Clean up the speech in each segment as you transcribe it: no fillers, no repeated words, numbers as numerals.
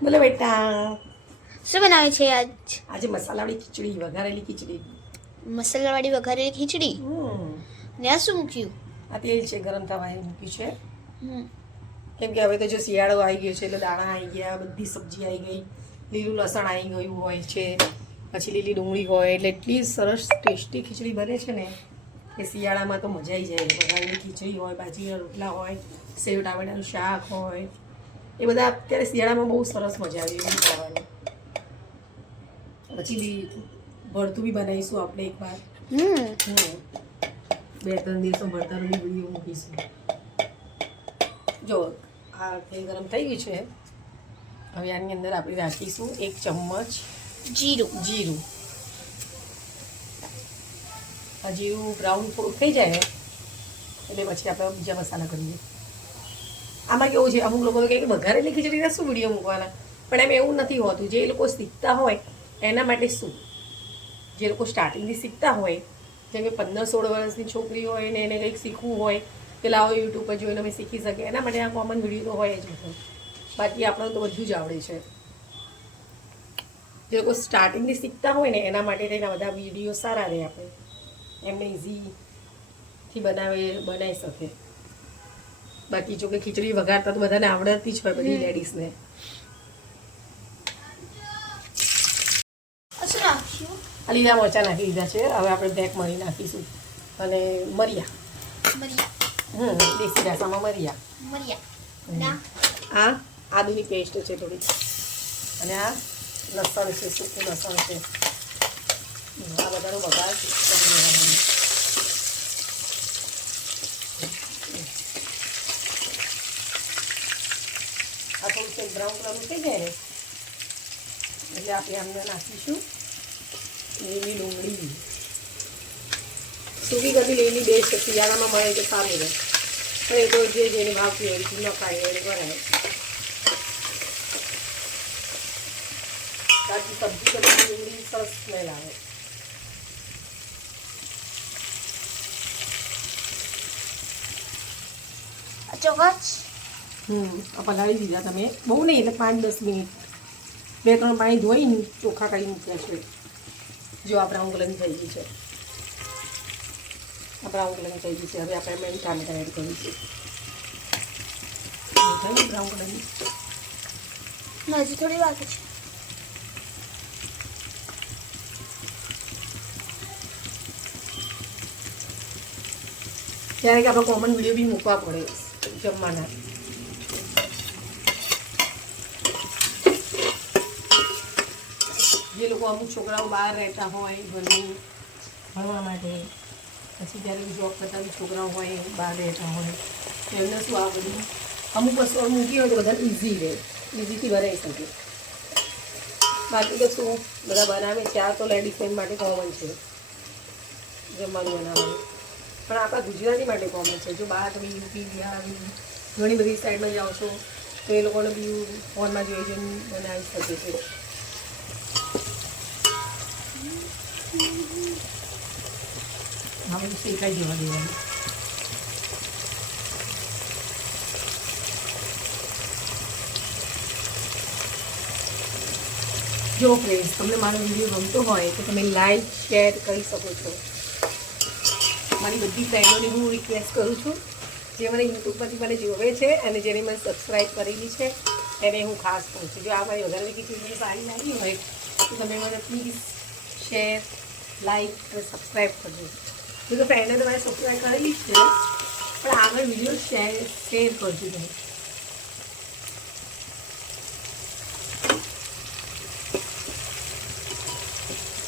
બોલો બેટા, શું બનાવે છે આજ? આજે મસાલાવાળી ખીચડી, વઘારેલી ખીચડી. મસાલાવાળી વઘારેલી ખીચડી. ને આ શું મૂક્યું? આ તેલ છે, ગરમ થવા એ મૂક્યું છે. હમ. કેમ કે હવે તો જો શિયાળો આવી ગયો છે એટલે દાણા આવી ગયા, બધી સબ્જી આવી ગઈ, લીલું લસણ આવી ગયું હોય છે, પછી લીલી ડુંગળી હોય, એટલે એટલી સરસ ટેસ્ટી ખીચડી બને છે ને કે શિયાળામાં તો મજા આવી જાય. વઘારેલી ખીચડી હોય, બાજરીના રોટલા હોય, સેવ ટામેટાનું શાક હોય, એ બધા અત્યારે શિયાળામાં બહુ સરસ મજા આવી એવી ખાવાની. પછી ભરતું બી બનાવીશું આપણે એકવાર. 2-3 દિવસો ભરતાનું બી વિડીયો મૂકીશું. જો આ તેલ ગરમ થઈ ગયું છે. હવે આની અંદર આપણે રાખીશું 1 ચમચ જીરું. આ જીરું બ્રાઉન થોડું થઈ જાય એટલે પછી આપણે બીજા મસાલા કરીએ. આમાં કેવું છે, અમુક લોકો તો કહે કે વઘારેલી ખીચડીના શું વિડીયો મૂકવાના, પણ એમ એવું નથી હોતું. જે લોકો શીખતા હોય એના માટે શું, જે લોકો સ્ટાર્ટિંગથી શીખતા હોય, જેમ કે 15-16 વર્ષની છોકરી હોય ને એને કંઈક શીખવું હોય કે લાવો યુટ્યુબ પર જોઈને અમે શીખી શકીએ, એના માટે આ કોમન વિડીયો તો હોય જ નથી. બાકી આપણને તો બધું જ આવડે છે. જે લોકો સ્ટાર્ટિંગથી શીખતા હોય ને એના માટે તેના બધા વિડીયો સારા રહે, આપણે એમને ઇઝીથી બનાવી શકે. બાકી જો કે ખીચડી વઘારતા તો બધાને આવડતી જ હોય, બધી લેડીઝને. આ લીલા મરચાં નાખી દીધા છે. હવે આપણે બ્લેક મરી નાખીશું અને મરિયા. દેશી ભાષામાં મરિયા. આ આદુની પેસ્ટ છે થોડી, અને આ લસણ છે, સૂકું લસણ છે. આ બધાનો વઘાર આ થોડું છે બ્રાઉન કલરનું થઈ જાય ને એટલે આપણે અંદર નાખીશું લીલી ડુંગળી. સૂકી કરતી લીલી બેસ્ટ શિયાળામાં મળે તો સારું રહે, પણ એ તો જેને ભાવતી હોય ન ખાય એને બનાવે. બાકી સબ્જી કરતી ડુંગળી સરસ સ્મેલ આવે. ચોકચ પલાળી દીધા તમે, બહુ નહીં એટલે 5-10 મિનિટ. 2-3 પાણી ધોઈને ચોખ્ખા કરી મૂક્યા છે. જો આ બ્રાઉન કલરની થઈ ગઈ છે, આ બ્રાઉન કલરની થઈ ગઈ છે. હવે આપણે મેં ટામેટા એડ કરીશું. બ્રાઉન કલરની હજી થોડી બાકી છે. ત્યારે કે આપણે કોમન વિડીયો બી મૂકવા પડે જમવાના. જે લોકો અમુક છોકરાઓ બહાર રહેતા હોય ઘરનું ભણવા માટે, પછી જ્યારે જોબ કરતા બી છોકરાઓ હોય બહાર રહેતા હોય, એમને શું આ બધું અમુક વસ્તુઓ મૂકી હોય તો બધા ઇઝી રહે, ઇઝીથી બનાવી શકે. બાકી તો શું બધા બનાવે છે, આ તો લેડીઝ માટે કોમન છે જમવાનું બનાવવાનું, પણ આપણા ગુજરાતી માટે કોમન છે. જો બહાર તમે યુપી, બિહાર, ઘણી બધી સાઈડમાં જાઓ છો તો એ લોકોને બી ફોનમાં જોઈ જોઈને બનાવી શકે છે. હવે શેકાઈ જવા દેવાનું. જો ફ્રેન્ડ્સ, તમને મારો વિડીયો ગમતો હોય તો તમે લાઈક શેર કરી શકો છો. મારી બધી ફ્રેન્ડોને હું રિક્વેસ્ટ કરું છું, જે મને યુટ્યુબ પરથી મને જોવે છે અને જેને મને સબસ્ક્રાઈબ કરેલી છે એને હું ખાસ કહું છું, જો આ મારી વઘારેલી ખીચડી મને સારી લાગી હોય તો તમે મને પ્લીઝ શેર, લાઈક અને સબસ્ક્રાઈબ કરજો. જો ફ્રેન્ડે તમારે સબસ્ક્રાઈબ કરેલી જ છે, પણ આગળ વિડીયો શેર કરજો તમે.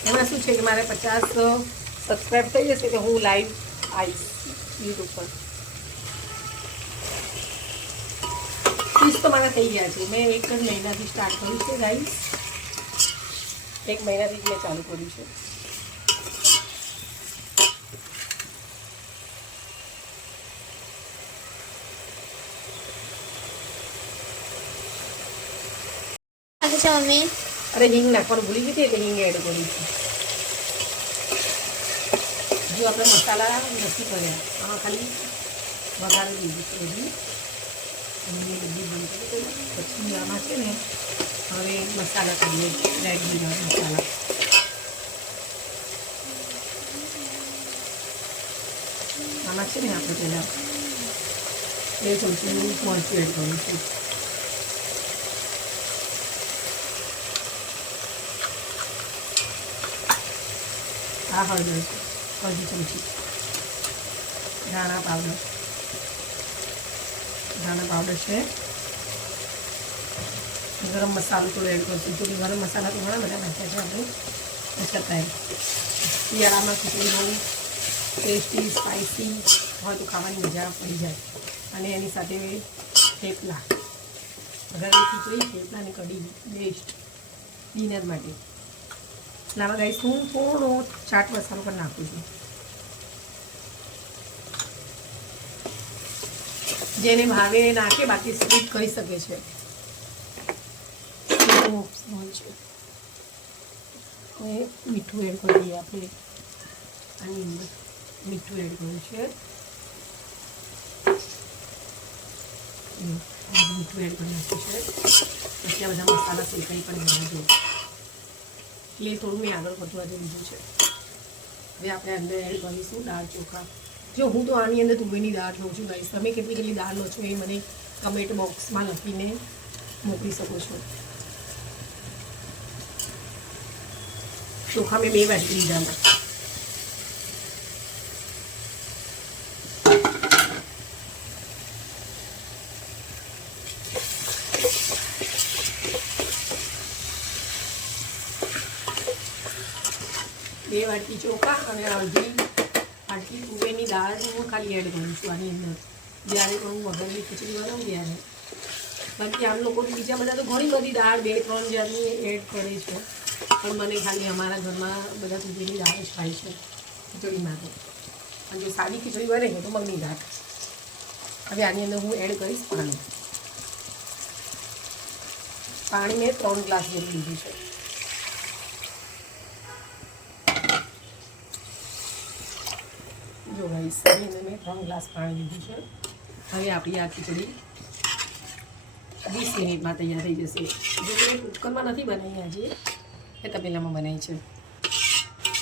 એમાં શું છે કે મારે 50 સબસ્ક્રાઈબ થઈ જશે તો હું લાઈવ આવીશ યુટ્યુબ પર. 30 તો મારા થઈ ગયા છે. મેં 1 જ મહિનાથી સ્ટાર્ટ કર્યું છે ગાઈસ, 1 મહિનાથી જ મેં ચાલુ કર્યું છે. મમ્મી અરે હિંગ નાખવાનું ભૂલી ગઈ હતી એટલે હિંગ એડ કરી છે. જો આપણે મસાલા નથી કર્યા, આમાં ખાલી વઘારી દીધું છે બધી. બધી પછી આમાં છે ને હવે મસાલા કરીએ રેડ જીરા મસાલા. આમાં છે ને આપણે પહેલાં બે ચમચી મરચું એડ કરીશું. આ હળદર અડધી ચમચી, ધાણા પાવડર છે, ગરમ મસાલો થોડો એડ કરીશું. તો ગરમ મસાલા તો ઘણા બધા નાખ્યા છે આપણે છતાંય. શિયાળામાં ખીચડી બહુ ટેસ્ટી સ્પાઇસી હોય તો ખાવાની મજા પડી જાય. અને એની સાથે થેપલા, ઘરની ખીચડી થેપલા અને કઢી બેસ્ટ ડિનર માટે. લાવા ગાઈસ હું થોડો ચાટ મસાલો પણ નાખું છું. જેને ભાવે નાખે, બાકી સ્કીપ કરી શકે છે. હવે મીઠું એડ કરી દઈએ આપણે. આની અંદર મીઠું એડ કર્યું છે. મીઠું એડ કરી નાખ્યું છે. પછી આ બધા મસાલા શેકાઈ પણ એમાં જોઈએ એટલે થોડું મેં આગળ વધવા દીધું છે. હવે આપણે અંદર એડ કરીશું દાળ ચોખા. જો હું તો આની અંદર તુવેરની દાળ લઉં છું ગાઈસ. તમે કેટલી દાળ લો છો એ મને કમેન્ટ બોક્સમાં લખીને મોકલી શકો છો. ચોખા મેં 2 વાટકી લીધા. બે વાટકી ચોખા અને અડધી વાટકી તુવેરની દાળ હું ખાલી એડ કરું છું આની અંદર જ્યારે પણ હું વઘારેલી ખીચડી બનાવું ત્યારે. બાકી આમ લોકો બીજા બધા તો ઘણી બધી દાળ 2-3 જાતની એડ કરે છે, પણ મને ખાલી અમારા ઘરમાં બધા તુવેરની દાળ જ ખાય છે ખીચડી માટે. અને જો સાદી ખીચડી બને છે તો મગની દાળ. હવે આની અંદર હું એડ કરીશ પાણી. પાણી મેં 3 ગ્લાસ જેટલું લીધું છે. જો ગાઈસ આની અંદર મેં 3 ગ્લાસ પાણી લીધું છે. હવે આપણી આ ખીચડી 20 મિનિટમાં તૈયાર થઈ જશે. જો મેં કુકરમાં નથી બનાવી આજે, એ તપેલામાં બનાવી છે.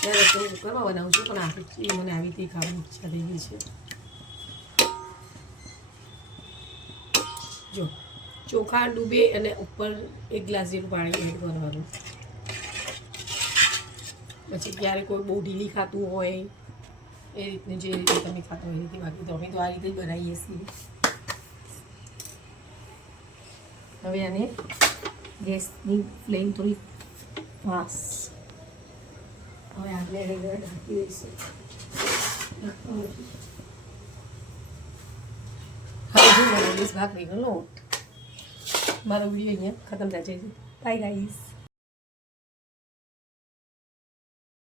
ત્યારે હું કુકરમાં બનાવું છું, પણ આ ખીચડી મને આવી રીતે ખાવાની ઈચ્છા થઈ ગઈ છે. જો ચોખા ડૂબે અને ઉપર 1 ગ્લાસ જેટલું પાણી એડ કરવાનું. પછી ક્યારે કોઈ બહુ ઢીલી ખાતું હોય એ રીતની જે રીતે તમે ખાતા હોય એ રીતે. બાકી તો અમે તો આ રીતે જ બનાવીએ છીએ. હવે આને ગેસની ફ્લેમ થોડી ફાસ્ટ. હવે આપણે ઢાંકી દઈશું. હવે હું બનાવીશ ભાખરીનો લોટ. મારો વિડીયો અહીંયા ખતમ થાય છે. Bye guys.